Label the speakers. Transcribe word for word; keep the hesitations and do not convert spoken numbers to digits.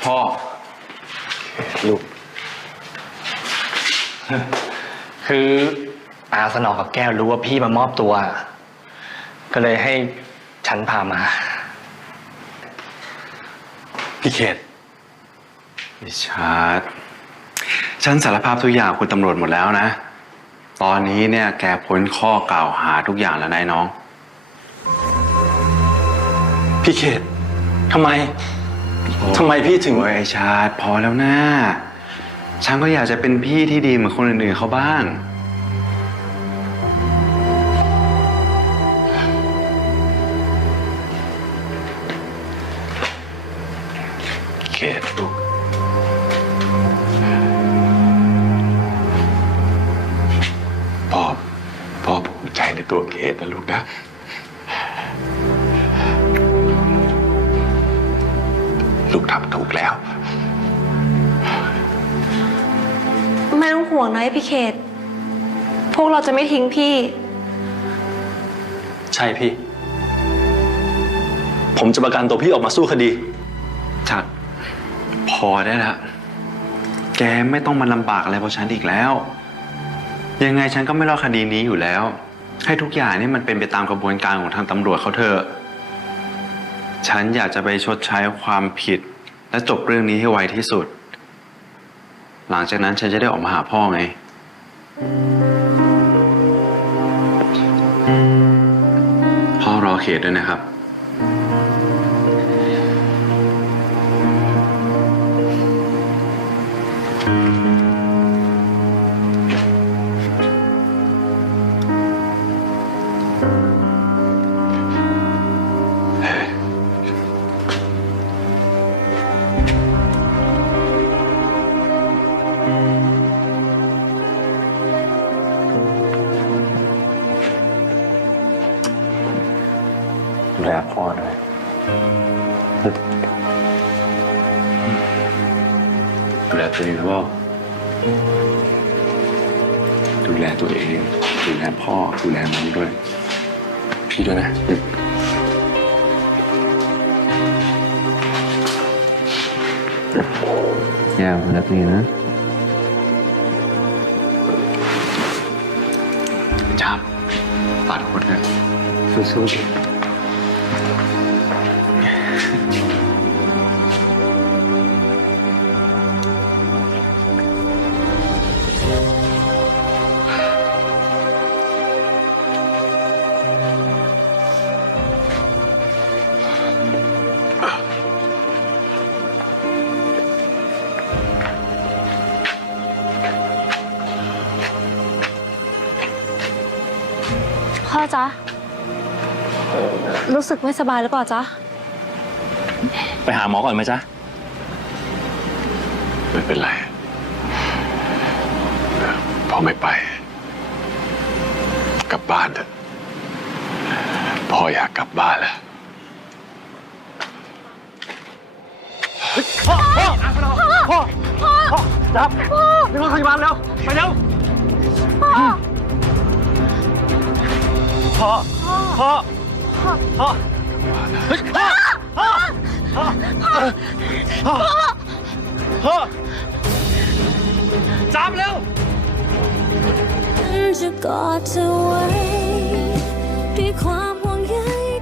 Speaker 1: พ่อลูกคืออาสนอกับแก้วรู้ว่าพี่มามอบตัวก็เลยให้ฉันพามาพี่เขต
Speaker 2: พิชาร์ดฉันสารภาพทุกอย่างคุณตำรวจหมดแล้วนะตอนนี้เนี่ยแกพ้นข้อกล่าวหาทุกอย่างแล้วนายน้อง
Speaker 3: พี่เขตทำไมทำไมพี่ถึง
Speaker 2: ไอ้ชาร์ดพอแล้วนะฉันก็อยากจะเป็นพี่ที่ดีเหมือนคนอื่นๆเขาบ้าง
Speaker 3: เขตลูกพ่อพ่อภูมิใจในตัวเขตนะลูกนะลูกทำถูกแล้ว
Speaker 4: ไม่ต้องห่วงนะพี่เขตพวกเราจะไม่ทิ้งพี่
Speaker 3: ใช่พี่ผมจะประกันตัวพี่ออกมาสู้คดี
Speaker 2: ชัดพอได้แล้วแกไม่ต้องมาลำบากอะไรเพราะฉันอีกแล้วยังไงฉันก็ไม่รอดคดีนี้อยู่แล้วให้ทุกอย่างนี่มันเป็นไปตามกระบวนการของทางตำรวจเขาเถอะฉันอยากจะไปชดใช้ความผิดและจบเรื่องนี้ให้ไวที่สุดหลังจากนั้นฉันจะได้ออกมาหาพ่อไงพ่อรอเขตด้วยนะครับ
Speaker 3: ดูแลพ่อด้วย
Speaker 2: ดูแลตัวเองนะพ่อดูแลตัวเองดูแลพ่อดูแลน้องด้วย
Speaker 3: พี่ด้วยนะ
Speaker 2: อย่าดูแลตัวเองนะจับปัดหมดเลยสู้ๆ
Speaker 4: พ่อจ๊ะรู้สึกไม่สบายหรือเปล่าจ๊ะ
Speaker 3: ไปหาหมอก่อนไหมจ๊ะ
Speaker 5: ไม่เป็นไรพ่อไม่ไปกลับบ้านเถอะพ่ออยากกลับบ้านแล้ว
Speaker 3: พ่อพ่อพ่อพ่อพ่อจับไปรถพยาบาลแล้วไปเร็วพ่อพ่อพ่อพ่อพ่อพ่อพ่อพ่อพ่อจับเร็ว
Speaker 6: จะกอดเธอไว้ด้วยความ